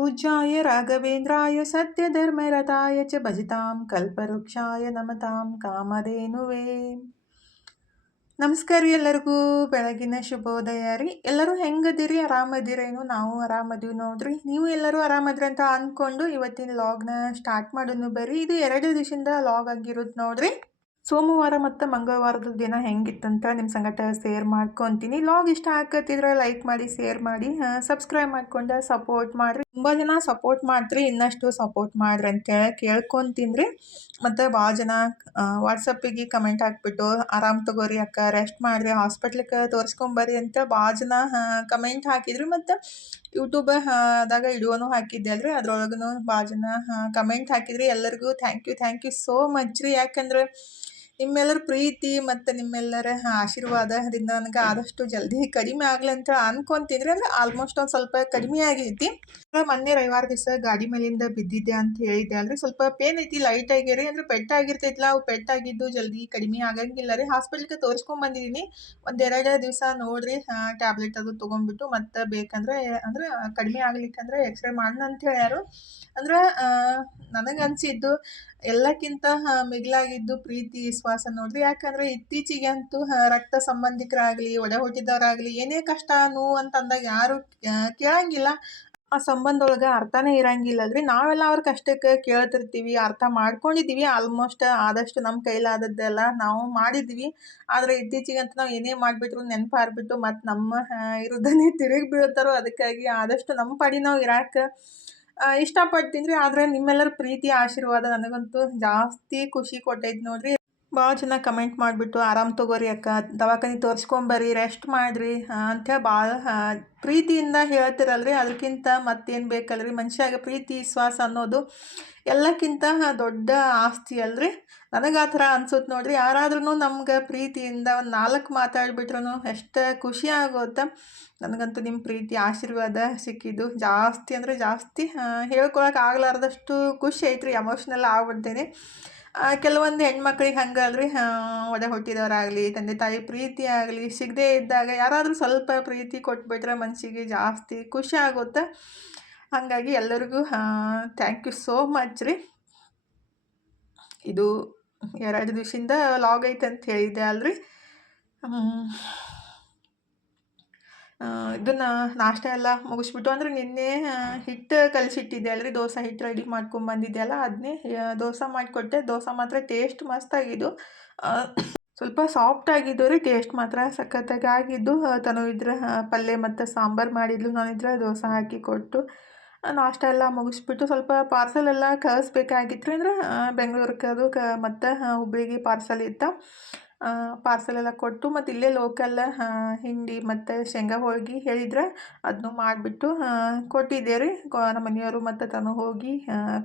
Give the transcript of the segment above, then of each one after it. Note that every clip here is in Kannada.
पूज्याय राघवेन्द्राय सत्यधर्मरताय च भजतां कल्पवृक्षाय नमतां ಕಾಮಧೇನುವೇ. ನಮಸ್ಕಾರ ರೀ ಎಲ್ಲರಿಗೂ. ಬೆಳಗಿನ ಶುಭೋದಯ ರೀ. ಎಲ್ಲರೂ ಹೆಂಗದಿರಿ? ಆರಾಮದಿರೇನು? ನಾವು ಆರಾಮದೀವಿ ನೋಡ್ರಿ. ನೀವು ಎಲ್ಲರೂ ಆರಾಮದ್ರಿ ಅಂತ ಅಂದ್ಕೊಂಡು ಇವತ್ತಿನ ಲಾಗ್ನ ಸ್ಟಾರ್ಟ್ ಮಾಡೋನು ಬರ್ರಿ. ಇದು 2 ದಿವಸದಿಂದ ಲಾಗ್ ಆಗಿರೋದು ನೋಡ್ರಿ. ಸೋಮವಾರ ಮತ್ತು ಮಂಗಳವಾರದ ದಿನ ಹೆಂಗಿತ್ತಂತ ನಿಮ್ಮ ಸಂಗಟ ಶೇರ್ ಮಾಡ್ಕೊತೀನಿ. ಲಾಗ್ ಇಷ್ಟ ಆಗತ್ತಿದ್ರೆ ಲೈಕ್ ಮಾಡಿ, ಶೇರ್ ಮಾಡಿ, ಸಬ್ಸ್ಕ್ರೈಬ್ ಮಾಡ್ಕೊಂಡು ಸಪೋರ್ಟ್ ಮಾಡಿರಿ. ತುಂಬ ಜನ ಸಪೋರ್ಟ್ ಮಾಡ್ತೀರಿ, ಇನ್ನಷ್ಟು ಸಪೋರ್ಟ್ ಮಾಡ್ರಿ ಅಂತೇಳಿ ಕೇಳ್ಕೊತೀನಿ ರೀ. ಮತ್ತು ಭಾಳ ಜನ ವಾಟ್ಸಪ್ಪಿಗೆ ಕಮೆಂಟ್ ಹಾಕ್ಬಿಟ್ಟು ಆರಾಮ್ ತಗೋರಿ ಅಕ್ಕ, ರೆಸ್ಟ್ ಮಾಡಿರಿ, ಹಾಸ್ಪಿಟ್ಲಿಗೆ ತೋರಿಸ್ಕೊಂಬರ್ರಿ ಅಂತ ಭಾಳ ಜನ ಕಮೆಂಟ್ ಹಾಕಿದ್ರಿ. ಮತ್ತು ಯೂಟ್ಯೂಬ್ ದಾಗ ವಿಡಿಯೋನು ಹಾಕಿದ್ದೆ ಅಲ್ರಿ, ಅದ್ರೊಳಗೂ ಭಾಳ ಜನ ಕಮೆಂಟ್ ಹಾಕಿದ್ರಿ. ಎಲ್ಲರಿಗೂ ಥ್ಯಾಂಕ್ ಯು ಸೋ ಮಚ್ ರೀ. ಯಾಕಂದ್ರೆ ನಿಮ್ಮೆಲ್ಲರ ಪ್ರೀತಿ ಮತ್ತು ನಿಮ್ಮೆಲ್ಲರ ಆಶೀರ್ವಾದದಿಂದ ನನಗೆ ಆದಷ್ಟು ಜಲ್ದಿ ಕಡಿಮೆ ಆಗಲಿ ಅಂತ ಅನ್ಕೊಂತೀನಿ ರೀ. ಅಂದರೆ ಆಲ್ಮೋಸ್ಟ್ ಒಂದು ಸ್ವಲ್ಪ ಕಡಿಮೆ ಆಗೈತಿ. ಮೊನ್ನೆ ರವಿವಾರ ದಿವಸ ಗಾಡಿ ಮೇಲಿಂದ ಬಿದ್ದಿದ್ದೆ ಅಂತ ಹೇಳಿದ್ದೆ ಅಲ್ರಿ. ಸ್ವಲ್ಪ ಪೇನ್ ಐತಿ, ಲೈಟ್ ಆಗ್ಯಾರಿ. ಅಂದರೆ ಪೆಟ್ಟಾಗಿರ್ತೈತಿಲ್ಲ, ಅವು ಪೆಟ್ಟಾಗಿದ್ದು ಜಲ್ದಿ ಕಡಿಮೆ ಆಗಂಗಿಲ್ಲ ರೀ. ಹಾಸ್ಪಿಟ್ಲಿಗೆ ತೋರಿಸ್ಕೊಂಬಂದಿದ್ದೀನಿ. 1-2 ದಿವಸ ನೋಡಿರಿ, ಟ್ಯಾಬ್ಲೆಟ್ ಅದು ತೊಗೊಂಡ್ಬಿಟ್ಟು ಮತ್ತೆ ಬೇಕಂದರೆ ಅಂದರೆ ಕಡಿಮೆ ಆಗ್ಲಿಕ್ಕಂದ್ರೆ ಎಕ್ಸ್ರೇ ಮಾಡೋಣ ಅಂತ ಹೇಳ್ಯಾರು. ಅಂದ್ರೆ ನನಗೆ ಅನಿಸಿದ್ದು ಎಲ್ಲಕ್ಕಿಂತ ಮಿಗಿಲಾಗಿದ್ದು ಪ್ರೀತಿ ವಿಶ್ವಾಸ ನೋಡ್ರಿ. ಯಾಕಂದರೆ ಇತ್ತೀಚೆಗೆ ಅಂತೂ ರಕ್ತ ಸಂಬಂಧಿಕರಾಗಲಿ, ಒಡ ಹುಟ್ಟಿದವರಾಗಲಿ ಏನೇ ಕಷ್ಟ ನೋವು ಅಂತ ಅಂದಾಗ ಯಾರು ಕೇಳಂಗಿಲ್ಲ. ಆ ಸಂಬಂಧದೊಳಗೆ ಅರ್ಥನೇ ಇರಂಗಿಲ್ಲಲ್ರಿ. ನಾವೆಲ್ಲ ಅವ್ರ ಕಷ್ಟಕ್ಕೆ ಕೇಳ್ತಿರ್ತೀವಿ, ಅರ್ಥ ಮಾಡ್ಕೊಂಡಿದ್ದೀವಿ. ಆಲ್ಮೋಸ್ಟ್ ಆದಷ್ಟು ನಮ್ಮ ಕೈಲಾದದ್ದೆಲ್ಲ ನಾವು ಮಾಡಿದ್ವಿ. ಆದರೆ ಇತ್ತೀಚೆಗಂತೂ ನಾವು ಏನೇ ಮಾಡಿಬಿಟ್ರು ನೆನಪಾರ್ಬಿಟ್ಟು ಮತ್ತು ನಮ್ಮ ವಿರುದ್ಧನೇ ತಿರುಗಿ ಬೀಳ್ತಾರೋ. ಅದಕ್ಕಾಗಿ ಆದಷ್ಟು ನಮ್ಮ ಪಾಡಿ ನಾವು ಇರಾಕೆ ಇಷ್ಟಪಡ್ತೀನಿ ರೀ. ಆದರೆ ನಿಮ್ಮೆಲ್ಲರ ಪ್ರೀತಿ ಆಶೀರ್ವಾದ ನನಗಂತೂ ಜಾಸ್ತಿ ಖುಷಿ ಕೊಟ್ಟೈತೆ ನೋಡ್ರಿ. ಭಾಳ ಜನ ಕಮೆಂಟ್ ಮಾಡಿಬಿಟ್ಟು ಆರಾಮ್ ತಗೋರಿ ಅಕ್ಕ, ದವಾಖಾನೆ ತೋರಿಸ್ಕೊಂಬರ್ರಿ, ರೆಸ್ಟ್ ಮಾಡಿರಿ ಅಂಥೇಳಿ ಭಾಳ ಪ್ರೀತಿಯಿಂದ ಹೇಳ್ತಿರಲ್ರಿ. ಅದಕ್ಕಿಂತ ಮತ್ತೇನು ಬೇಕಲ್ರಿ. ಮನುಷ್ಯಾಗ ಪ್ರೀತಿ ವಿಶ್ವಾಸ ಅನ್ನೋದು ಎಲ್ಲಕ್ಕಿಂತ ದೊಡ್ಡ ಆಸ್ತಿ ಅಲ್ರಿ. ನನಗೆ ಆ ಥರ ಅನ್ಸುತ್ತೆ ನೋಡ್ರಿ. ಯಾರಾದ್ರೂ ನಮ್ಗೆ ಪ್ರೀತಿಯಿಂದ ಒಂದು 4 ಮಾತಾಡ್ಬಿಟ್ರೂ ಎಷ್ಟು ಖುಷಿ ಆಗುತ್ತೆ. ನನಗಂತೂ ನಿಮ್ಮ ಪ್ರೀತಿ ಆಶೀರ್ವಾದ ಸಿಕ್ಕಿದ್ದು ಜಾಸ್ತಿ ಅಂದರೆ ಜಾಸ್ತಿ ಹೇಳ್ಕೊಳಕ್ಕೆ ಆಗ್ಲಾರ್ದಷ್ಟು ಖುಷಿ ಐತ್ರಿ. ಎಮೋಷ್ನಲ್ ಆಗ್ಬಿಡ್ತೇನೆ. ಕೆಲವೊಂದು ಹೆಣ್ಮಕ್ಳಿಗೆ ಹಂಗಲ್ರಿ, ಒಡ ಹುಟ್ಟಿದವರಾಗಲಿ, ತಂದೆ ತಾಯಿ ಪ್ರೀತಿ ಆಗಲಿ ಸಿಗದೇ ಇದ್ದಾಗ ಯಾರಾದರೂ ಸ್ವಲ್ಪ ಪ್ರೀತಿ ಕೊಟ್ಬಿಟ್ರೆ ಮನಸ್ಸಿಗೆ ಜಾಸ್ತಿ ಖುಷಿ ಆಗುತ್ತೆ. ಹಾಗಾಗಿ ಎಲ್ಲರಿಗೂ ಥ್ಯಾಂಕ್ ಯು ಸೋ ಮಚ್ ರೀ. ಇದು 2 ದಿವಸದಿಂದ ಲಾಗ್ ಐತೆ ಅಂತ ಹೇಳಿದ್ದೆ ಅಲ್ರಿ. ಇದನ್ನು ನಾಷ್ಟ ಎಲ್ಲ ಮುಗಿಸ್ಬಿಟ್ಟು ಅಂದರೆ ನಿನ್ನೆ ಹಿಟ್ಟು ಕಲಸಿಟ್ಟಿದ್ದೆ ಅಲ್ರಿ. ದೋಸೆ ಹಿಟ್ಟು ರೆಡಿ ಮಾಡ್ಕೊಂಬಂದಿದ್ದೆ ಅಲ್ಲ, ಅದನ್ನೇ ದೋಸೆ ಮಾಡಿಕೊಟ್ಟೆ. ದೋಸೆ ಮಾತ್ರ ಟೇಸ್ಟ್ ಮಸ್ತಾಗಿದ್ದು, ಸ್ವಲ್ಪ ಸಾಫ್ಟ್ ಆಗಿದ್ದು ರೀ. ಟೇಸ್ಟ್ ಮಾತ್ರ ಸಖತ್ತಾಗಿ ಆಗಿದ್ದು. ತನು ಇದ್ರೆ ಪಲ್ಯ ಮತ್ತು ಸಾಂಬಾರು ಮಾಡಿದ್ಲು, ನಾನಿದ್ರೆ ದೋಸೆ ಹಾಕಿ ಕೊಟ್ಟು ನಾಷ್ಟ ಎಲ್ಲ ಮುಗಿಸ್ಬಿಟ್ಟು ಸ್ವಲ್ಪ ಪಾರ್ಸಲ್ ಎಲ್ಲ ಕಳಿಸ್ಬೇಕಾಗಿತ್ತು ರೀ. ಅಂದ್ರೆ ಬೆಂಗಳೂರಿಗೆ ಅದು ಮತ್ತು ಹುಬ್ಬಳ್ಳಿಗೆ ಪಾರ್ಸಲ್ ಇತ್ತು. ಪಾರ್ಸಲ್ ಎಲ್ಲ ಕೊಟ್ಟು ಮತ್ತು ಇಲ್ಲೇ ಲೋಕಲ್ ಹಿಂಡಿ ಮತ್ತು ಶೇಂಗಾ ಹೋಳ್ಗೆ ಹೇಳಿದ್ರೆ ಅದನ್ನು ಮಾಡಿಬಿಟ್ಟು ಕೊಟ್ಟಿದ್ದೆ ರೀ. ನಮ್ಮ ಮನೆಯವರು ಮತ್ತು ತನು ಹೋಗಿ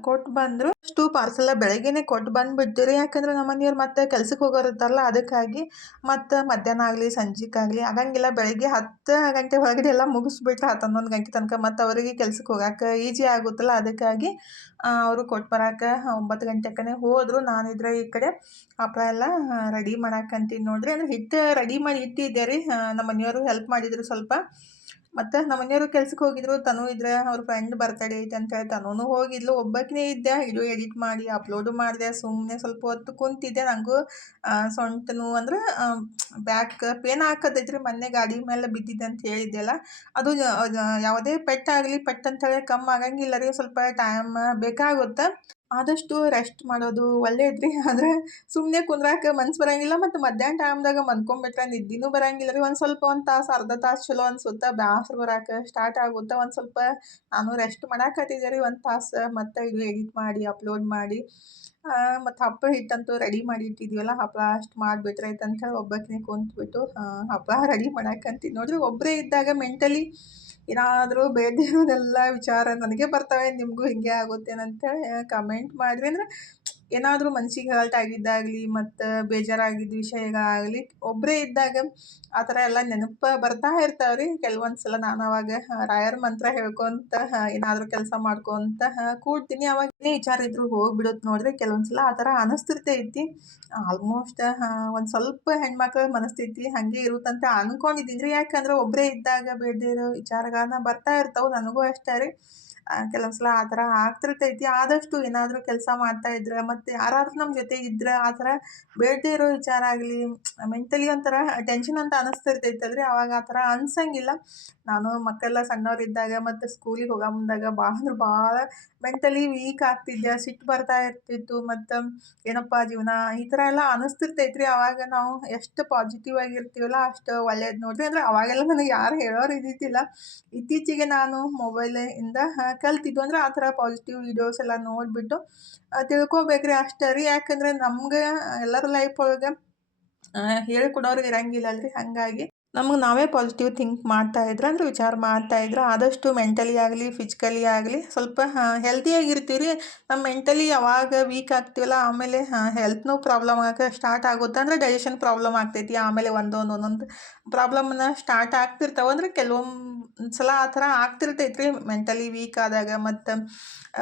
ಕೊಟ್ಟು ಬಂದರು. ಅಷ್ಟು ಪಾರ್ಸೆಲ್ಲ ಬೆಳಗ್ಗೆನೇ ಕೊಟ್ಟು ಬಂದುಬಿಡ್ತೀವಿ ರೀ. ಯಾಕಂದರೆ ನಮ್ಮ ಮನೆಯವ್ರು ಮತ್ತೆ ಕೆಲ್ಸಕ್ಕೆ ಹೋಗೋರು ಇರ್ತಾರಲ್ಲ, ಅದಕ್ಕಾಗಿ ಮತ್ತು ಮಧ್ಯಾಹ್ನ ಆಗಲಿ ಸಂಜೆಗಾಗಲಿ ಆಗಂಗಿಲ್ಲ. ಬೆಳಗ್ಗೆ 10 ಗಂಟೆ ಒಳಗಡೆ ಎಲ್ಲ ಮುಗಿಸ್ಬಿಟ್ರೆ 11 ಗಂಟೆ ತನಕ ಮತ್ತು ಅವರಿಗೆ ಕೆಲ್ಸಕ್ಕೆ ಹೋಗೋಕೆ ಈಜಿ ಆಗುತ್ತಲ್ಲ. ಅದಕ್ಕಾಗಿ ಅವರು ಕೊಟ್ಟು ಬರೋಕೆ 9 ಗಂಟೆಕನೇ ಹೋದರು. ನಾನಿದ್ರೆ ಈ ಕಡೆ ಹಪ್ಪಳ ಎಲ್ಲ ರೆಡಿ ಮಾಡಾಕಂತೀನಿ ನೋಡ್ರಿ. ಅಂದರೆ ಹಿಟ್ಟು ರೆಡಿ ಮಾಡಿ ಇಟ್ಟಿದ್ದೆ ರೀ. ನಮ್ಮ ಮನೆಯವರು ಹೆಲ್ಪ್ ಮಾಡಿದರು ಸ್ವಲ್ಪ. ಮತ್ತು ನಮ್ಮ ಮನೆಯವರು ಕೆಲ್ಸಕ್ಕೆ ಹೋಗಿದ್ರು. ತನು ಇದ್ರೆ ಅವ್ರ ಫ್ರೆಂಡ್ ಬರ್ತಡೇ ಐತೆ ಅಂತೇಳಿ ತನೂ ಹೋಗಿದ್ಲು. ಒಬ್ಬಾಕಿನೇ ಇದ್ದೆ. ವಿಡಿಯೋ ಎಡಿಟ್ ಮಾಡಿ ಅಪ್ಲೋಡು ಮಾಡಿದೆ. ಸುಮ್ಮನೆ ಸ್ವಲ್ಪ ಹೊತ್ತು ಕುಂತಿದ್ದೆ. ನನಗೂ ಸೊಂಟ ನೋವು ಅಂದ್ರೆ ಬ್ಯಾಕ್ ಪೇನ್ ಹಾಕತೈತ್ರಿ. ಮೊನ್ನೆ ಗಾಡಿ ಮೇಲೆ ಬಿದ್ದಿದ್ದೆ ಅಂತ ಹೇಳಿದ್ದೆ ಅಲ್ಲ, ಅದು ಯಾವುದೇ ಪೆಟ್ಟಾಗಲಿ ಪೆಟ್ಟಂತೇಳಿ ಕಮ್ಮಿ ಆಗಂಗಿಲ್ಲ ರೀ. ಸ್ವಲ್ಪ ಟೈಮ್ ಬೇಕಾಗುತ್ತೆ. ಆದಷ್ಟು ರೆಸ್ಟ್ ಮಾಡೋದು ಒಳ್ಳೇದ್ರಿ. ಆದರೆ ಸುಮ್ಮನೆ ಕುಂದ್ರಾಕ ಮನ್ಸು ಬರೋಂಗಿಲ್ಲ. ಮತ್ತು ಮಧ್ಯಾಹ್ನ ಟೈಮ್ದಾಗ ಮನ್ಕೊಂಬಿಟ್ರೆ ನಿದ್ದೆನೂ ಬರೋಂಗಿಲ್ಲ ರೀ. ಒಂದು ಸ್ವಲ್ಪ 1 ತಾಸು ಅರ್ಧ ತಾಸು ಚಲೋ ಅನ್ಸುತ್ತೆ. ಬ್ಯಾಸ್ರ ಬರೋಕೆ ಸ್ಟಾರ್ಟ್ ಆಗುತ್ತೆ. ಒಂದು ಸ್ವಲ್ಪ ನಾನು ರೆಸ್ಟ್ ಮಾಡಾಕತ್ತಿದ್ದೆ ರೀ 1 ತಾಸು. ಮತ್ತು ಇದು ಎಡಿಟ್ ಮಾಡಿ ಅಪ್ಲೋಡ್ ಮಾಡಿ ಮತ್ತು ಹಪ್ಪಳ ಹಿಟ್ಟಂತೂ ರೆಡಿ ಮಾಡಿ ಇಟ್ಟಿದ್ವಲ್ಲ, ಹಪ್ಪಳ ಅಷ್ಟು ಮಾಡಿಬಿಟ್ರೆ ಆಯ್ತು ಅಂತೇಳಿ ಒಬ್ಬಾಕಿನೇ ಕುಂತ್ಬಿಟ್ಟು ಹಪ್ಪಳ ರೆಡಿ ಮಾಡಾಕಂತೀನಿ ನೋಡ್ರಿ. ಒಬ್ಬರೇ ಇದ್ದಾಗ ಮೆಂಟಲಿ ಏನಾದರೂ ಬೇಡದಿರೋದೆಲ್ಲ ವಿಚಾರ ನನಗೆ ಬರ್ತವೆ. ನಿಮಗೂ ಹಿಂಗೆ ಆಗುತ್ತೇನಂತೇಳಿ ಕಮೆಂಟ್ ಮಾಡಿರಿ. ಅಂದರೆ ಏನಾದರೂ ಮನ್ಸಿಗೆ ಹರ್ಟ್ ಆಗಿದ್ದಾಗಲಿ ಮತ್ತು ಬೇಜಾರಾಗಿದ್ದ ವಿಷಯಗಳಾಗಲಿ ಒಬ್ಬರೇ ಇದ್ದಾಗ ಆ ಥರ ಎಲ್ಲ ನೆನಪು ಬರ್ತಾ ಇರ್ತಾವೆ ರೀ. ಕೆಲವೊಂದು ಸಲ ನಾನು ಅವಾಗ ರಾಯರ ಮಂತ್ರ ಹೇಳ್ಕೊತ ಏನಾದರೂ ಕೆಲಸ ಮಾಡ್ಕೊತ ಕೂಡ್ತೀನಿ. ಅವಾಗ ಏನೇ ವಿಚಾರ ಇದ್ರೂ ಹೋಗ್ಬಿಡುತ್ತೆ ನೋಡ್ರಿ. ಕೆಲವೊಂದು ಸಲ ಆ ಥರ ಅನಿಸ್ತಿರ್ತೈತಿ. ಆಲ್ಮೋಸ್ಟ್ ಒಂದು ಸ್ವಲ್ಪ ಹೆಣ್ಮಕ್ಳ ಮನಸ್ಥಿತಿ ಹಾಗೆ ಇರುತ್ತಂತ ಅಂದ್ಕೊಂಡಿದ್ದೀನಿ ರೀ. ಯಾಕಂದ್ರೆ ಒಬ್ಬರೇ ಇದ್ದಾಗ ಬೇಡದೇ ಇರೋ ವಿಚಾರಗಳನ್ನ ಬರ್ತಾ ಇರ್ತಾವೆ. ನನಗೂ ಅಷ್ಟೇ ರೀ. ಕೆಲವೊಂದು ಸಲ ಆ ಥರ ಆಗ್ತಿರ್ತೈತಿ. ಆದಷ್ಟು ಏನಾದರೂ ಕೆಲಸ ಮಾಡ್ತಾ ಇದ್ರೆ ಮತ್ತು ಯಾರಾದ್ರೂ ನಮ್ಮ ಜೊತೆ ಇದ್ರೆ ಆ ಥರ ಬೇಡದೇ ಇರೋ ವಿಚಾರ ಆಗಲಿ, ಮೆಂಟಲಿ ಒಂಥರ ಟೆನ್ಷನ್ ಅಂತ ಅನಿಸ್ತಿರ್ತೈತಲ್ರಿ, ಅವಾಗ ಆ ಥರ ಅನ್ಸಂಗಿಲ್ಲ. ನಾನು ಮಕ್ಕಳೆಲ್ಲ ಸಣ್ಣವರಿದ್ದಾಗ ಮತ್ತು ಸ್ಕೂಲಿಗೆ ಹೋಗೋ ಮುಂದಾಗ ಭಾಳ ಅಂದ್ರೆ ಭಾಳ ಮೆಂಟಲಿ ವೀಕ್ ಆಗ್ತಿದ್ದೆ. ಸಿಟ್ಟು ಬರ್ತಾ ಇರ್ತಿತ್ತು ಮತ್ತು ಏನಪ್ಪ ಜೀವನ ಈ ಥರ ಎಲ್ಲ ಅನಿಸ್ತಿರ್ತೈತ್ರಿ. ಅವಾಗ ನಾವು ಎಷ್ಟು ಪಾಸಿಟಿವ್ ಆಗಿರ್ತೀವಲ್ಲ ಅಷ್ಟು ಒಳ್ಳೇದು ನೋಡ್ರಿ. ಅಂದರೆ ಅವಾಗೆಲ್ಲ ನನಗೆ ಯಾರು ಹೇಳೋರು ಇದ್ದಿದ್ದಿಲ್ಲ. ಇತ್ತೀಚೆಗೆ ನಾನು ಮೊಬೈಲಿಂದ ಕಲ್ತಿದ್ದು. ಅಂದ್ರೆ ಆ ಥರ ಪಾಸಿಟಿವ್ ವೀಡಿಯೋಸ್ ಎಲ್ಲ ನೋಡಿಬಿಟ್ಟು ತಿಳ್ಕೊಬೇಕ್ರಿ ಅಷ್ಟೇ ರೀ. ಯಾಕಂದರೆ ನಮ್ಗೆ ಎಲ್ಲರ ಲೈಫ್ ಒಳಗೆ ಹೇಳ್ಕೊಡೋರು ಇರಂಗಿಲ್ಲಲ್ರಿ. ಹಾಗಾಗಿ ನಮಗೆ ನಾವೇ ಪಾಸಿಟಿವ್ ಥಿಂಕ್ ಮಾಡ್ತಾ ಇದ್ರೆ ಅಂದ್ರೆ ವಿಚಾರ ಮಾಡ್ತಾ ಇದ್ರೆ ಆದಷ್ಟು ಮೆಂಟಲಿ ಆಗಲಿ ಫಿಸಿಕಲಿ ಆಗಲಿ ಸ್ವಲ್ಪ ಹೆಲ್ತಿಯಾಗಿರ್ತೀವಿ ರೀ. ನಮ್ಮ ಮೆಂಟಲಿ ಯಾವಾಗ ವೀಕ್ ಆಗ್ತೀವಲ್ಲ ಆಮೇಲೆ ಹೆಲ್ತ್ನೂ ಪ್ರಾಬ್ಲಮ್ ಆಗೋಕೆ ಸ್ಟಾರ್ಟ್ ಆಗುತ್ತೆ. ಅಂದರೆ ಡೈಜೆಷನ್ ಪ್ರಾಬ್ಲಮ್ ಆಗ್ತೈತಿ. ಆಮೇಲೆ ಒಂದೊಂದು ಪ್ರಾಬ್ಲಮ್ನ ಸ್ಟಾರ್ಟ್ ಆಗ್ತಿರ್ತಾವೆ. ಅಂದರೆ ಕೆಲವೊಂದು ಸಲ ಆ ಥರ ಆಗ್ತಿರ್ತೈತೆ ರೀ ಮೆಂಟಲಿ ವೀಕ್ ಆದಾಗ. ಮತ್ತು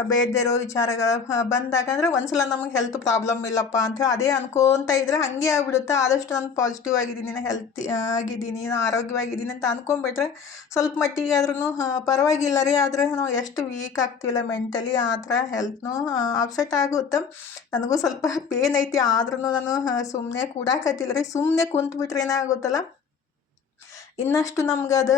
ಬೇಡದೇ ಇರೋ ವಿಚಾರಗಳು ಬಂದಾಗ ಅಂದರೆ ಒಂದ್ಸಲ ನಮಗೆ ಹೆಲ್ತ್ ಪ್ರಾಬ್ಲಮ್ ಇಲ್ಲಪ್ಪ ಅಂತ ಅದೇ ಅನ್ಕೊತ ಇದ್ರೆ ಹಾಗೆ ಆಗ್ಬಿಡುತ್ತೆ. ಆದಷ್ಟು ನಾನು ಪಾಸಿಟಿವ್ ಆಗಿದ್ದೀನಿ, ನಾನು ಹೆಲ್ತಿ ಆಗಿದ್ದೀನಿ, ನಾನು ಆರೋಗ್ಯವಾಗಿದ್ದೀನಿ ಅಂತ ಅಂದ್ಕೊಂಡ್ಬಿಟ್ರೆ ಸ್ವಲ್ಪ ಮಟ್ಟಿಗೆ ಆದ್ರೂ ಪರವಾಗಿಲ್ಲ ರೀ. ಆದರೆ ನಾವು ಎಷ್ಟು ವೀಕ್ ಆಗ್ತೀವಲ್ಲ ಮೆಂಟಲಿ ಆ ಥರ ಹೆಲ್ತ್ನೂ ಅಪ್ಸೆಟ್ ಆಗುತ್ತೆ. ನನಗೂ ಸ್ವಲ್ಪ ಪೇನ್ ಐತಿ, ಆದ್ರೂ ನಾನು ಸುಮ್ಮನೆ ಕೂಡಾಕತ್ತಿಲ್ಲ ರೀ. ಸುಮ್ಮನೆ ಕುಂತ್ಬಿಟ್ರೆ ಏನಾಗುತ್ತಲ್ಲ ಇನ್ನಷ್ಟು ನಮ್ಗೆ ಅದು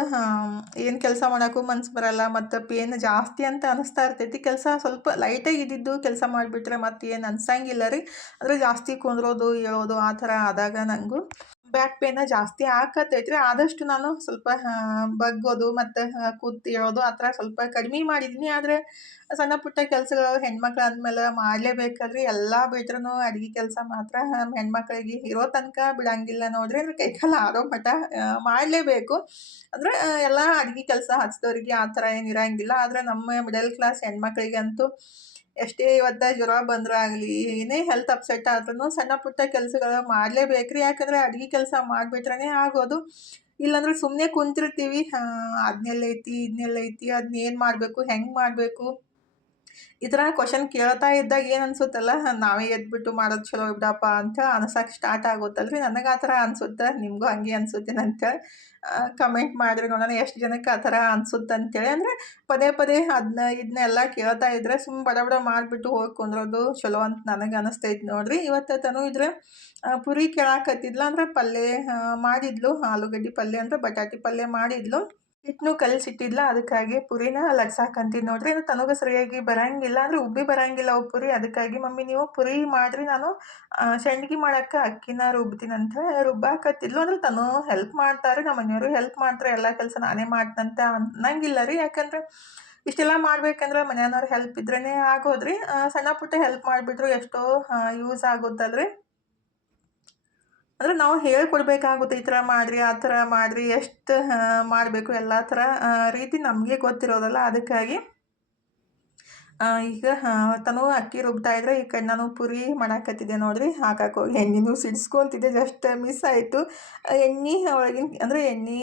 ಏನು ಕೆಲಸ ಮಾಡೋಕ್ಕೂ ಮನ್ಸು ಬರಲ್ಲ. ಮತ್ತು ಪೇನ್ ಜಾಸ್ತಿ ಅಂತ ಅನಿಸ್ತಾ ಇರ್ತೈತಿ. ಕೆಲಸ ಸ್ವಲ್ಪ ಲೈಟಾಗಿ ಇದ್ದಿದ್ದು ಕೆಲಸ ಮಾಡಿಬಿಟ್ರೆ ಮತ್ತೆ ಏನು ಅನ್ಸಂಗಿಲ್ಲ ರೀ. ಅಂದರೆ ಜಾಸ್ತಿ ಕುಂದ್ರೋದು ಏಳೋದು ಆ ಥರ ಆದಾಗ ನನಗೂ ಬ್ಯಾಕ್ ಪೇನ ಜಾಸ್ತಿ ಆಕತ್ತೈತೆ ರೀ. ಆದಷ್ಟು ನಾನು ಸ್ವಲ್ಪ ಬಗ್ಗೋದು ಮತ್ತು ಕೂತು ಏಳೋದು ಆ ಥರ ಸ್ವಲ್ಪ ಕಡಿಮೆ ಮಾಡಿದ್ದೀನಿ. ಆದರೆ ಸಣ್ಣ ಪುಟ್ಟ ಕೆಲಸಗಳು ಹೆಣ್ಮಕ್ಳು ಅಂದಮೇಲೆ ಮಾಡಲೇಬೇಕಲ್ರಿ. ಎಲ್ಲ ಬಿಟ್ರೂ ಅಡುಗೆ ಕೆಲಸ ಮಾತ್ರ ಹೆಣ್ಮಕ್ಳಿಗೆ ಇರೋ ತನಕ ಬಿಡಂಗಿಲ್ಲ ನೋಡ್ರಿ. ಅಂದರೆ ಕೈಕಾಲು ಆರೋ ಮಟ್ಟ ಮಾಡಲೇಬೇಕು. ಅಂದರೆ ಎಲ್ಲ ಅಡುಗೆ ಕೆಲಸ ಹಚ್ಚಿದವ್ರಿಗೆ ಆ ಥರ ಏನು ಇರಂಗಿಲ್ಲ. ಆದರೆ ನಮ್ಮ ಮಿಡಲ್ ಕ್ಲಾಸ್ ಹೆಣ್ಮಕ್ಳಿಗಂತೂ ಎಷ್ಟೇ ಇವತ್ತು ಜ್ವರ ಬಂದ್ರಾಗಲಿ ಏನೇ ಹೆಲ್ತ್ ಅಪ್ಸೆಟ್ ಆದ್ರೂ ಸಣ್ಣ ಪುಟ್ಟ ಕೆಲಸಗಳು ಮಾಡಲೇಬೇಕು ರೀ. ಯಾಕಂದರೆ ಅಡುಗೆ ಕೆಲಸ ಮಾಡಿಬಿಟ್ರೇ ಆಗೋದು. ಇಲ್ಲಾಂದ್ರೆ ಸುಮ್ಮನೆ ಕುಂತಿರ್ತೀವಿ, ಅದನ್ನೆಲ್ಲೈತಿ ಇದನ್ನೆಲ್ಲೈತಿ ಅದನ್ನ ಏನು ಮಾಡಬೇಕು ಹೆಂಗೆ ಮಾಡಬೇಕು ಈ ಥರ ಕ್ವಶನ್ ಕೇಳ್ತಾ ಇದ್ದಾಗ ಏನು ಅನ್ಸುತ್ತಲ್ಲ, ನಾವೇ ಎದ್ಬಿಟ್ಟು ಮಾಡೋದು ಚಲೋ ಬಿಡಪ್ಪ ಅಂತ ಅನ್ಸಕ್ಕೆ ಸ್ಟಾರ್ಟ್ ಆಗುತ್ತಲ್ರಿ. ನನಗೆ ಆ ಥರ ಅನ್ಸುತ್ತೆ, ನಿಮಗೂ ಹಂಗೆ ಅನ್ಸುತ್ತೇನೆ ಅಂತೇಳಿ ಕಮೆಂಟ್ ಮಾಡಿರಿ ನೋಡೋಣ ಎಷ್ಟು ಜನಕ್ಕೆ ಆ ಥರ ಅನ್ಸುತ್ತೆ ಅಂತೇಳಿ. ಅಂದರೆ ಪದೇ ಪದೇ ಇದನ್ನೆಲ್ಲ ಕೇಳ್ತಾ ಇದ್ರೆ ಬಡ ಬಡ ಮಾಡಿಬಿಟ್ಟು ಹೋಗಿ ಕುಂದ್ರೋದು ಚಲೋ ಅಂತ ನನಗೆ ಅನಿಸ್ತೈತಿ ನೋಡ್ರಿ. ಇವತ್ತು ತನು ಇದ್ರೆ ಪುರಿ ಕೇಳಾಕತ್ತಿದ್ಲ. ಅಂದರೆ ಪಲ್ಯ ಮಾಡಿದ್ಲು, ಆಲೂಗಡ್ಡೆ ಪಲ್ಯ ಅಂದರೆ ಬಟಾಟಿ ಪಲ್ಯ ಮಾಡಿದ್ಲು. ಹಿಟ್ಟನ್ನು ಕಲಸಿಟ್ಟಿದ್ಲ, ಅದಕ್ಕಾಗಿ ಪುರಿನ ಲಟ್ಸಾಕಂತೀನಿ ನೋಡ್ರಿ. ಅದು ತನಗೂ ಸರಿಯಾಗಿ ಬರಂಗಿಲ್ಲ, ಅಂದರೆ ಉಬ್ಬಿ ಬರಂಗಿಲ್ಲ ಅವು ಪುರಿ. ಅದಕ್ಕಾಗಿ ಮಮ್ಮಿ ನೀವು ಪುರಿ ಮಾಡಿರಿ, ನಾನು ಸಂಡ್ಗೆ ಮಾಡೋಕ್ಕೆ ಅಕ್ಕಿನ ರುಬ್ತೀನಿ ಅಂತ ರುಬ್ಬಾಕತ್ತಿದ್ಲು. ಅಂದರೆ ತನು ಹೆಲ್ಪ್ ಮಾಡ್ತಾರೆ, ನಮ್ಮ ಮನೆಯವರು ಹೆಲ್ಪ್ ಮಾಡ್ತಾರೆ, ಎಲ್ಲ ಕೆಲಸ ನಾನೇ ಮಾಡ್ತಂತ ಅನ್ನಂಗಿಲ್ಲ ರೀ. ಯಾಕಂದರೆ ಇಷ್ಟೆಲ್ಲ ಮಾಡ್ಬೇಕಂದ್ರೆ ಮನೆಯವ್ರ ಹೆಲ್ಪ್ ಇದ್ರೇ ಆಗೋದ್ರಿ. ಸಣ್ಣ ಪುಟ್ಟ ಹೆಲ್ಪ್ ಮಾಡಿಬಿಟ್ರು ಎಷ್ಟೋ ಯೂಸ್ ಆಗುತ್ತಲ್ರಿ. ಅಂದರೆ ನಾವು ಹೇಳ್ಕೊಡ್ಬೇಕಾಗುತ್ತೆ, ಈ ಥರ ಮಾಡಿರಿ ಆ ಥರ ಮಾಡಿರಿ, ಎಷ್ಟು ಮಾಡಬೇಕು ಎಲ್ಲ ಥರ ರೀತಿ ನಮಗೆ ಗೊತ್ತಿರೋದಲ್ಲ. ಅದಕ್ಕಾಗಿ ಈಗ ತನು ಅಕ್ಕಿ ರುಬ್ತಾ ಇದ್ರೆ ಈ ಕಡೆ ನಾನು ಪುರಿ ಮಾಡಾಕತ್ತಿದ್ದೆ ನೋಡ್ರಿ. ಹಾಕಾಕೋಗಿ ಎಣ್ಣೆನೂ ಸಿಡಿಸ್ಕೊತಿದ್ದೆ, ಜಸ್ಟ್ ಮಿಸ್ ಆಯಿತು. ಎಣ್ಣೆ ಒಳಗಿನ ಅಂದರೆ ಎಣ್ಣೆ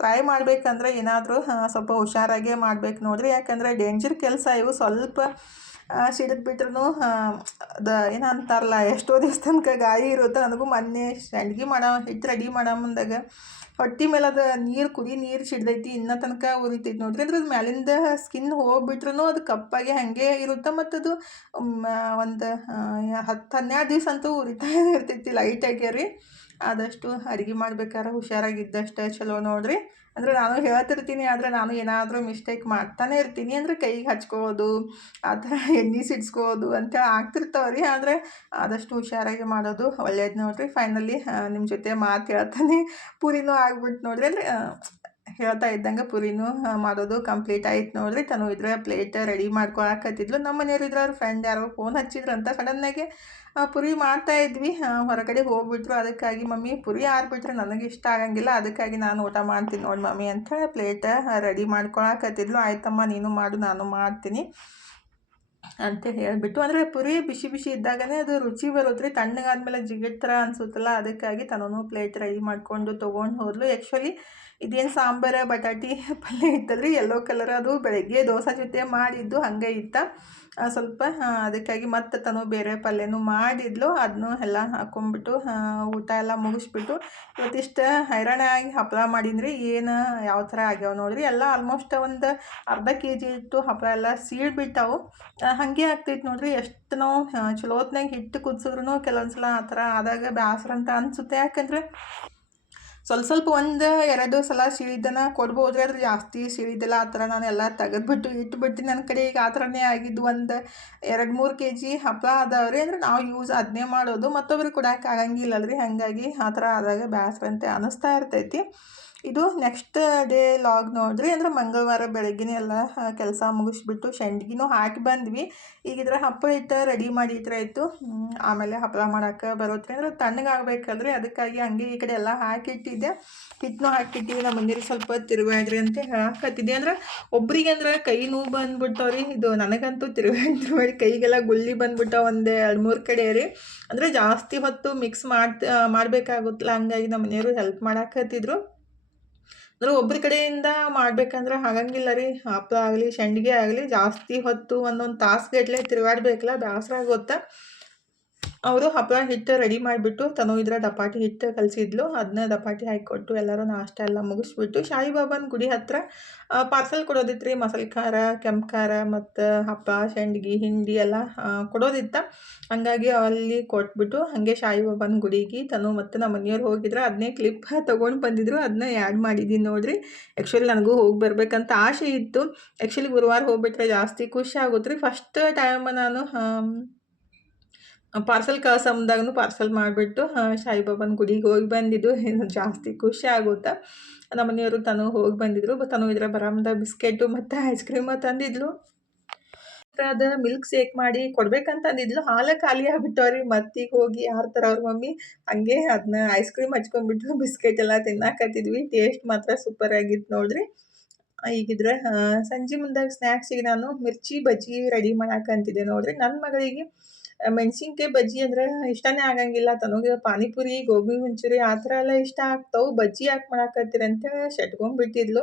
ಫ್ರೈ ಮಾಡಬೇಕಂದ್ರೆ ಏನಾದರೂ ಸ್ವಲ್ಪ ಹುಷಾರಾಗೇ ಮಾಡ್ಬೇಕು ನೋಡ್ರಿ. ಯಾಕಂದರೆ ಡೇಂಜರ್ ಕೆಲಸ ಇವು. ಸ್ವಲ್ಪ ಸಿಡಿದ್ಬಿಟ್ರೂ ಏನು ಅಂತಾರಲ್ಲ, ಎಷ್ಟೋ ದಿವಸ ತನಕ ಗಾಯ ಇರುತ್ತೆ. ನನಗೂ ಮೊನ್ನೆ ಸಂಡ್ಗೆ ಮಾಡೋ ಹಿಟ್ಟು ರೆಡಿ ಮಾಡೋ ಮುಂದಾಗ ಹೊಟ್ಟೆ ಮೇಲೆ ಅದು ನೀರು ಸಿಡ್ದೈತಿ, ಇನ್ನೂ ತನಕ ಉರಿತೈತಿ ನೋಡ್ರಿ. ಅಂದ್ರೆ ಅದು ಮ್ಯಾಲಿಂದ ಸ್ಕಿನ್ ಹೋಗ್ಬಿಟ್ರೂ ಅದು ಕಪ್ಪಾಗಿ ಹಾಗೆ ಇರುತ್ತೆ. ಮತ್ತು ಅದು ಒಂದು 10-12 ದಿವಸ ಅಂತೂ ಉರಿತಾ ಇರ್ತೈತಿ ಲೈಟಾಗಿ ರೀ. ಆದಷ್ಟು ಅಡುಗೆ ಮಾಡ್ಬೇಕಾದ್ರೆ ಹುಷಾರಾಗಿದ್ದಷ್ಟೇ ಚಲೋ ನೋಡ್ರಿ. ಅಂದರೆ ನಾನು ಹೇಳ್ತಿರ್ತೀನಿ, ಆದರೆ ನಾನು ಏನಾದರೂ ಮಿಸ್ಟೇಕ್ ಮಾಡ್ತಾನೆ ಇರ್ತೀನಿ. ಅಂದರೆ ಕೈಗೆ ಹಚ್ಕೊಳ್ಳೋದು ಆ ಥರ ಎಣ್ಣೆ ಸಿಡ್ಸ್ಕೊಳ್ಳೋದು ಅಂತೇಳಿ ಆಗ್ತಿರ್ತಾವೆ ರೀ. ಆದರೆ ಆದಷ್ಟು ಹುಷಾರಾಗಿ ಮಾಡೋದು ಒಳ್ಳೇದು ನೋಡ್ರಿ. ಫೈನಲಿ ನಿಮ್ಮ ಜೊತೆ ಮಾತು ಹೇಳ್ತಾನೆ ಪೂರಿನೂ ಆಗ್ಬಿಟ್ಟು ನೋಡ್ರಿ. ಅಂದರೆ ಹೇಳ್ತಾ ಇದ್ದಂಗೆ ಪುರಿನೂ ಮಾಡೋದು ಕಂಪ್ಲೀಟ್ ಆಯ್ತು ನೋಡ್ರಿ. ತನು ಇದ್ರೆ ಪ್ಲೇಟ್ ರೆಡಿ ಮಾಡ್ಕೊಳಕತ್ತಿದ್ಲು. ನಮ್ಮ ಮನೆಯವ್ರು ಇದ್ರೆ ಅವ್ರ ಫ್ರೆಂಡ್ ಯಾರೋ ಫೋನ್ ಹಚ್ಚಿದ್ರಂತ. ಸಡನ್ನಾಗೆ ಪುರಿ ಮಾಡ್ತಾಯಿದ್ವಿ, ಹೊರಗಡೆ ಹೋಗ್ಬಿಟ್ರು. ಅದಕ್ಕಾಗಿ ಮಮ್ಮಿ ಪುರಿ ಆರಿಬಿಟ್ರೆ ನನಗೆ ಇಷ್ಟ ಆಗಂಗಿಲ್ಲ, ಅದಕ್ಕಾಗಿ ನಾನು ಊಟ ಮಾಡ್ತೀನಿ ನೋಡಿ ಮಮ್ಮಿ ಅಂತ ಪ್ಲೇಟ್ ರೆಡಿ ಮಾಡ್ಕೊಳಕತ್ತಿದ್ಲು. ಆಯ್ತಮ್ಮ ನೀನು ಮಾಡು, ನಾನು ಮಾಡ್ತೀನಿ ಅಂತ ಹೇಳಿಬಿಟ್ಟು. ಅಂದರೆ ಪುರಿ ಬಿಸಿ ಬಿಸಿ ಇದ್ದಾಗನೇ ಅದು ರುಚಿ ಬರುತ್ತೆ ರೀ. ತಣ್ಣಗಾದ್ಮೇಲೆ ಜಿಗಿಟ್ ಥರ ಅನಿಸುತ್ತಲ್ಲ, ಅದಕ್ಕಾಗಿ ತನೂ ಪ್ಲೇಟ್ ರೆಡಿ ಮಾಡಿಕೊಂಡು ತೊಗೊಂಡು ಹೋದ್ಲು. ಆ್ಯಕ್ಚುಲಿ ಇದೇನು ಸಾಂಬಾರು ಬಟಾಟಿ ಪಲ್ಯ ಇತ್ತಲ್ರಿ, ಯೆಲ್ಲೋ ಕಲರ್. ಅದು ಬೆಳಗ್ಗೆ ದೋಸೆ ಜೊತೆ ಮಾಡಿದ್ದು ಹಾಗೆ ಇತ್ತು. ಸ್ವಲ್ಪ ಅದಕ್ಕಾಗಿ ಮತ್ತೆ ತನು ಬೇರೆ ಪಲ್ಯನೂ ಮಾಡಿದ್ಲು. ಅದನ್ನೂ ಎಲ್ಲ ಹಾಕ್ಕೊಂಬಿಟ್ಟು ಊಟ ಎಲ್ಲ ಮುಗಿಸ್ಬಿಟ್ಟು ಇವತ್ತಿಷ್ಟು ಹೈರಾಣಾಗಿ ಹಪ್ಪಳ ಮಾಡೀನಿ. ಏನು ಯಾವ ಥರ ಆಗ್ಯಾವ ನೋಡಿರಿ. ಎಲ್ಲ ಆಲ್ಮೋಸ್ಟ್ ಒಂದು ಅರ್ಧ ಕೆ.ಜಿ ಇಟ್ಟು ಹಪ್ಪಳ ಎಲ್ಲ ಸೀಳ್ಬಿಟ್ಟವು. ಹಾಗೆ ಆಗ್ತೈತೆ ನೋಡಿರಿ. ಎಷ್ಟು ನಾವು ಚಲೋ ಹೊತ್ನಾಗ ಹಿಟ್ಟು ಕುದಿಸಿದ್ರು ಕೆಲವೊಂದು ಸಲ ಆ ಥರ ಆದಾಗ ಬೇಸರ ಅಂತ ಅನಿಸುತ್ತೆ. ಯಾಕಂದರೆ ಸ್ವಲ್ಪ ಒಂದು 2 ಸಲ ಸೀಳಿದ್ದನ್ನು ಕೊಡ್ಬೋದ್ರಿ. ಆದ್ರೆ ಜಾಸ್ತಿ ಸೀಳಿದ್ದೆಲ್ಲ ಆ ಥರ ನಾನು ಎಲ್ಲ ತೆಗೆದ್ಬಿಟ್ಟು ಇಟ್ಬಿಡ್ತೀನಿ. ನನ್ನ ಕಡೆ ಈಗ ಆ ಥರನೇ ಆಗಿದ್ದು. ಒಂದು 2-3 ಕೆ.ಜಿ ಹಪ್ಪಳ ಅದಾವ್ರಿ. ಅಂದರೆ ನಾವು ಯೂಸ್ ಅದನ್ನೇ ಮಾಡೋದು, ಮತ್ತೊಬ್ರಿಗೆ ಕೊಡೋಕೆ ಆಗಂಗಿಲ್ಲಲ್ರಿ. ಹಾಗಾಗಿ ಆ ಥರ ಆದಾಗ ಬೇಸರ ಅಂತ ಅನ್ನಿಸ್ತಾ ಇರ್ತೈತಿ. ಇದು ನೆಕ್ಸ್ಟ್ ಡೇ ಲಾಗ್ ನೋಡಿರಿ. ಅಂದರೆ ಮಂಗಳವಾರ ಬೆಳಗ್ಗೆನೇ ಎಲ್ಲ ಕೆಲಸ ಮುಗಿಸ್ಬಿಟ್ಟು ಸಂಡ್ಗಿನೂ ಹಾಕಿ ಬಂದ್ವಿ. ಈಗಿದ್ರೆ ಹಪ್ಪಳ ಹಿಟ್ಟು ರೆಡಿ ಮಾಡಿ ಇಟ್ಟರೆ ಆಯಿತು. ಆಮೇಲೆ ಹಪ್ಪಳ ಮಾಡೋಕೆ ಬರುತ್ತೆ. ಅಂದರೆ ತಣ್ಣಗಾಗಬೇಕಲ್ರಿ, ಅದಕ್ಕಾಗಿ ಹಂಗೆ ಈ ಕಡೆ ಎಲ್ಲ ಹಾಕಿಟ್ಟಿದ್ದೆ. ಹಿಟ್ಟನ್ನು ಹಾಕಿಟ್ಟಿವಿ. ನಮ್ಮ ಮನೆಯವ್ರಿಗೆ ಸ್ವಲ್ಪ ತಿರುಗಾಡ್ರಿ ಅಂತ ಹೇಳಕತ್ತಿದ್ದೆ. ಅಂದ್ರೆ ಒಬ್ರಿಗೆ ಅಂದ್ರೆ ಕೈ ನೋವು ಬಂದ್ಬಿಟ್ಟವ್ರಿ. ಇದು ನನಗಂತೂ ತಿರುಗಾಡಿ ಕೈಗೆಲ್ಲ ಗುಳ್ಳಿ ಬಂದ್ಬಿಟ್ಟ ಒಂದು 2-3 ಕಡೆ ರೀ. ಅಂದರೆ ಜಾಸ್ತಿ ಹೊತ್ತು ಮಿಕ್ಸ್ ಮಾಡಬೇಕಾಗುತ್ತಲ್ಲ, ಹಂಗಾಗಿ ನಮ್ಮ ಮನೆಯವರು ಹೆಲ್ಪ್ ಮಾಡಾಕತ್ತಿದ್ರು. ಅಂದ್ರೆ ಒಬ್ಬರ ಕಡೆಯಿಂದ ಮಾಡ್ಬೇಕಂದ್ರೆ ಆಗಂಗಿಲ್ಲ ರೀ. ಹಪ್ಪಳ ಆಗಲಿ ಸಂಡಿಗೆ ಆಗಲಿ ಜಾಸ್ತಿ ಹೊತ್ತು ಒಂದೊಂದು ತಾಸುಗಟ್ಟಲೆ ತಿರುಗಾಡ್ಬೇಕಲ್ಲ, ಬೇಸರ ಆಗುತ್ತೆ. ಅವರು ಹಪ್ಪಳ ಹಿಟ್ಟು ರೆಡಿ ಮಾಡಿಬಿಟ್ಟು ತನು ಇದ್ರೆ ದಪಾಟಿ ಹಿಟ್ಟು ಕಲಿಸಿದ್ಲು. ಅದನ್ನ ದಪಾಟಿ ಹಾಕಿಕೊಟ್ಟು ಎಲ್ಲರೂ ನಾಷ್ಟ ಎಲ್ಲ ಮುಗಿಸ್ಬಿಟ್ಟು ಸಾಯಿಬಾಬಾನ ಗುಡಿ ಹತ್ರ ಪಾರ್ಸಲ್ ಕೊಡೋದಿತ್ತು ರೀ. ಮಸಾಲೆ ಖಾರ, ಕೆಂಪು ಖಾರ ಮತ್ತು ಹಪ್ಪಳ ಸಂಡ್ಗಿ ಹಿಂಡಿ ಎಲ್ಲ ಕೊಡೋದಿತ್ತು. ಹಂಗಾಗಿ ಅಲ್ಲಿ ಕೊಟ್ಬಿಟ್ಟು ಹಾಗೆ ಸಾಯಿಬಾಬಾನ ಗುಡಿಗೆ ತನು ಮತ್ತು ನಮ್ಮ ಮನೆಯವ್ರು ಹೋಗಿದ್ರೆ ಅದನ್ನೇ ಕ್ಲಿಪ್ ತೊಗೊಂಡು ಬಂದಿದ್ರು. ಅದನ್ನ ಆ್ಯಡ್ ಮಾಡಿದ್ದೀನಿ ನೋಡಿರಿ. ಆ್ಯಕ್ಚುಲಿ ನನಗೂ ಹೋಗಿ ಬರ್ಬೇಕಂತ ಆಸೆ ಇತ್ತು. ಆ್ಯಕ್ಚುಲಿ ಗುರುವಾರ ಹೋಗ್ಬಿಟ್ರೆ ಜಾಸ್ತಿ ಖುಷಿ ಆಗುತ್ತೆ ರೀ. ಫಸ್ಟ್ ಟೈಮ್ ನಾನು ಪಾರ್ಸಲ್ ಕಳ್ಸಂದಾಗೂ ಪಾರ್ಸಲ್ ಮಾಡಿಬಿಟ್ಟು ಸಾಯಿಬಾಬಾನ ಗುಡಿಗೆ ಹೋಗಿ ಬಂದಿದ್ದು. ಜಾಸ್ತಿ ಖುಷಿ ಆಗುತ್ತೆ. ನಮ್ಮ ಮನೆಯವರು ತನು ಹೋಗಿ ಬಂದಿದ್ರು. ತನು ಇದ್ರೆ ಬರಾಮದ ಬಿಸ್ಕೆಟು ಮತ್ತು ಐಸ್ ಕ್ರೀಮ ತಂದಿದ್ಲು. ಅದು ಮಿಲ್ಕ್ ಶೇಕ್ ಮಾಡಿ ಕೊಡ್ಬೇಕಂತ ಅಂದಿದ್ಲು. ಹಾಲು ಖಾಲಿ ಆಗ್ಬಿಟ್ಟವ್ರಿ. ಮತ್ತೀಗ ಹೋಗಿ ಯಾರು ತರೋರು ಮಮ್ಮಿ. ಹಂಗೆ ಅದನ್ನ ಐಸ್ ಕ್ರೀಮ್ ಹಚ್ಕೊಂಡ್ಬಿಟ್ಟು ಬಿಸ್ಕೆಟ್ ಎಲ್ಲ ತಿನ್ನಾಕತ್ತಿದ್ವಿ. ಟೇಸ್ಟ್ ಮಾತ್ರ ಸೂಪರ್ ಆಗಿತ್ತು ನೋಡ್ರಿ. ಈಗಿದ್ರೆ ಸಂಜೆ ಮುಂದಾಗ ಸ್ನ್ಯಾಕ್ಸಿಗೆ ನಾನು ಮಿರ್ಚಿ ಬಜ್ಜಿ ರೆಡಿ ಮಾಡಾಕಂತಿದ್ದೆ ನೋಡ್ರಿ. ನನ್ನ ಮಗಳಿಗೆ ಮೆಣಸಿನ್ಕಾಯಿ ಬಜ್ಜಿ ಅಂದ್ರೆ ಇಷ್ಟನೇ ಆಗಂಗಿಲ್ಲ. ತನಗೆ ಪಾನಿಪುರಿ, ಗೋಬಿ ಮಂಚೂರಿ ಆ ಥರ ಎಲ್ಲ ಇಷ್ಟ ಆಗ್ತಾವೆ. ಬಜ್ಜಿ ಯಾಕೆ ಮಾಡಾಕತ್ತೀರಂತ ಶಟ್ಕೊಂಡ್ಬಿಟ್ಟಿದ್ಲು.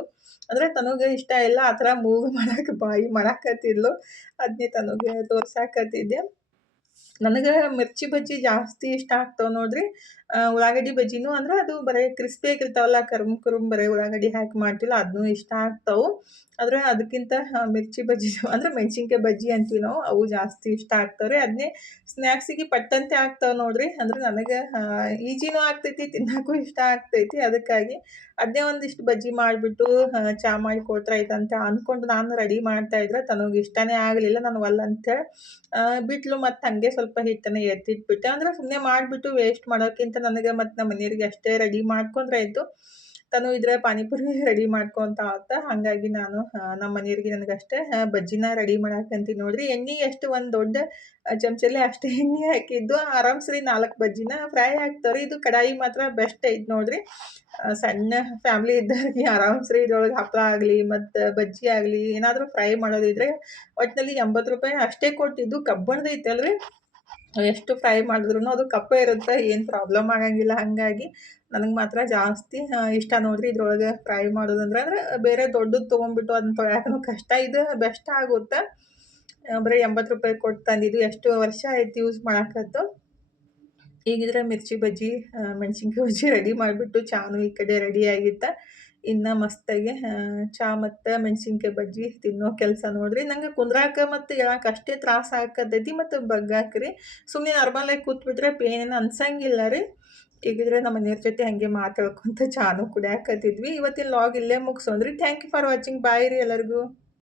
ಅಂದರೆ ತನಗೆ ಇಷ್ಟ ಇಲ್ಲ ಆ ಥರ ಮೂಗು ಬಾಯಿ ಮಾಡಾಕತ್ತಿದ್ಲು. ಅದನ್ನೇ ತನಗೆ ತೋರ್ಸಾಕತ್ತಿದ್ದೆ. ನನಗೆ ಮಿರ್ಚಿ ಬಜ್ಜಿ ಜಾಸ್ತಿ ಇಷ್ಟ ಆಗ್ತಾವೆ ನೋಡ್ರಿ. ಉಳ್ಳಾಗಡ್ಡಿ ಬಜ್ಜಿನೂ ಅಂದ್ರೆ ಅದು ಬರೀ ಕ್ರಿಸ್ಪಿಯಾಗಿರ್ತಾವಲ್ಲ, ಕರುಮ್ ಬರೀ ಉಳ್ಳಾಗಡ್ಡಿ ಹಾಕಿ ಮಾಡ್ತಿಲ್ಲ, ಅದನ್ನೂ ಇಷ್ಟ ಆಗ್ತಾವೆ. ಆದರೆ ಅದಕ್ಕಿಂತ ಮಿರ್ಚಿ ಬಜ್ಜಿ ಅಂದರೆ ಮೆಣಸಿನ್ಕಾಯಿ ಬಜ್ಜಿ ಅಂತೀವಿ ನಾವು, ಅವು ಜಾಸ್ತಿ ಇಷ್ಟ ಆಗ್ತಾವೆ ರೀ. ಅದನ್ನೇ ಸ್ನ್ಯಾಕ್ಸಿಗೆ ಪಟ್ಟಂತೆ ಆಗ್ತಾವೆ ನೋಡ್ರಿ. ಅಂದ್ರೆ ನನಗೆ ಈಜಿನೂ ಆಗ್ತೈತಿ, ತಿನ್ನೋಕ್ಕೂ ಇಷ್ಟ ಆಗ್ತೈತಿ. ಅದಕ್ಕಾಗಿ ಅದನ್ನೇ ಒಂದಿಷ್ಟು ಬಜ್ಜಿ ಮಾಡಿಬಿಟ್ಟು ಚಹಾ ಮಾಡಿ ಕೊಟ್ರೆ ಆಯ್ತಂತ ಅಂದ್ಕೊಂಡು ನಾನು ರೆಡಿ ಮಾಡ್ತಾಯಿದ್ರೆ ತನಗೆ ಇಷ್ಟನೇ ಆಗಲಿಲ್ಲ. ನಾನು ಒಲ್ಲಂತೇಳಿ ಬಿಟ್ಲು. ಮತ್ತು ಹಾಗೆ ಸ್ವಲ್ಪ ಹಿಟ್ಟನ್ನು ಎತ್ತಿಟ್ಬಿಟ್ಟೆ. ಅಂದರೆ ಸುಮ್ಮನೆ ಮಾಡಿಬಿಟ್ಟು ವೇಸ್ಟ್ ಮಾಡೋಕ್ಕಿಂತ ನನಗೆ ಮತ್ತು ನಮ್ಮ ಮನೆಯವ್ರಿಗೆ ಅಷ್ಟೇ ರೆಡಿ ಮಾಡ್ಕೊಂಡ್ರೆ ಆಯಿತು. ತನು ಇದ್ರೆ ಪಾನಿಪುರಿ ರೆಡಿ ಮಾಡ್ಕೊತ ಆತ. ಹಾಗಾಗಿ ನಾನು ನಮ್ಮ ಮನೆಯವ್ರಿಗೆ ನನಗಷ್ಟೇ ಬಜ್ಜಿನ ರೆಡಿ ಮಾಡಾಕಂತೀನಿ ನೋಡ್ರಿ. ಎಣ್ಣೆ ಎಷ್ಟು ಒಂದು ದೊಡ್ಡ ಚಮಚಲ್ಲಿ ಅಷ್ಟೇ ಎಣ್ಣೆ ಹಾಕಿದ್ದು. ಆರಾಮ್ಸರಿ 4 ಬಜ್ಜಿನ ಫ್ರೈ ಆಗ್ತಾವ್ರಿ. ಇದು ಕಡಾಯಿ ಮಾತ್ರ ಬೆಸ್ಟ್ ಐತೆ ನೋಡ್ರಿ. ಸಣ್ಣ ಫ್ಯಾಮ್ಲಿ ಇದ್ದವ್ರಿಗೆ ಆರಾಮ್ಸರಿ ಇದ್ರೊಳಗೆ ಹಪ್ಪಳ ಆಗಲಿ ಮತ್ತು ಬಜ್ಜಿ ಆಗಲಿ ಏನಾದರೂ ಫ್ರೈ ಮಾಡೋದಿದ್ರೆ ಒಟ್ಟಿನಲ್ಲಿ 80 ರೂಪಾಯಿ ಅಷ್ಟೇ ಕೊಟ್ಟಿದ್ದು. ಕಬ್ಬಣದೈತಲ್ರಿ, ಎಷ್ಟು ಫ್ರೈ ಮಾಡಿದ್ರು ಅದು ಕಪ್ಪೇ ಇರುತ್ತೆ, ಏನು ಪ್ರಾಬ್ಲಮ್ ಆಗಂಗಿಲ್ಲ. ಹಾಗಾಗಿ ನನಗೆ ಮಾತ್ರ ಜಾಸ್ತಿ ಇಷ್ಟ ನೋಡ್ರಿ ಇದ್ರೊಳಗೆ ಫ್ರೈ ಮಾಡೋದಂದ್ರೆ. ಅಂದರೆ ಬೇರೆ ದೊಡ್ಡದು ತೊಗೊಂಡ್ಬಿಟ್ಟು ಅದನ್ನ ತೊಳ್ಯಾಕೂ ಕಷ್ಟ, ಇದು ಬೆಸ್ಟ್ ಆಗುತ್ತೆ. ಬರೀ 80 ರೂಪಾಯಿ ಕೊಟ್ಟು ತಂದಿದ್ದು. ಎಷ್ಟು ವರ್ಷ ಆಯ್ತು ಯೂಸ್ ಮಾಡಾಕತ್ತು. ಈಗಿದ್ರೆ ಮಿರ್ಚಿ ಬಜ್ಜಿ, ಮೆಣಸಿನ್ಕಾಯಿ ಬಜ್ಜಿ ರೆಡಿ ಮಾಡಿಬಿಟ್ಟು ಚಾನು ಈ ಕಡೆ ರೆಡಿ ಆಗಿತ್ತು. ಇನ್ನು ಮಸ್ತಾಗಿ ಚಹಾ ಮತ್ತು ಮೆಣಸಿನ್ಕಾಯಿ ಬಜ್ಜಿ ತಿನ್ನೋ ಕೆಲಸ ನೋಡ್ರಿ. ನಂಗೆ ಕುಂದ್ರಾಕ ಮತ್ತು ಹೇಳಕ್ಕೆ ಅಷ್ಟೇ ತ್ರಾಸ ಆಕತ್ತೈತಿ ಮತ್ತು ಬಗ್ಗಾಕ್ರಿ. ಸುಮ್ಮನೆ ನಾರ್ಮಲಾಗಿ ಕೂತ್ಬಿಟ್ರೆ ಪೇನ್ ಅನ್ಸಂಗಿಲ್ಲ ರೀ. ಈಗಿದ್ರೆ ನಮ್ಮ ಮನೆಯವ್ರ ಜೊತೆ ಹಾಗೆ ಮಾತಾಡ್ಕೊತ ಚಾನು ಕುಡಿಯಾಕತ್ತಿದ್ವಿ. ಇವತ್ತಿನ ಲಾಗ್ ಇಲ್ಲೇ ಮುಗಿಸೋಣ್ರಿ. Thank you for watching. Bye ರೀ ಎಲ್ಲರಿಗೂ.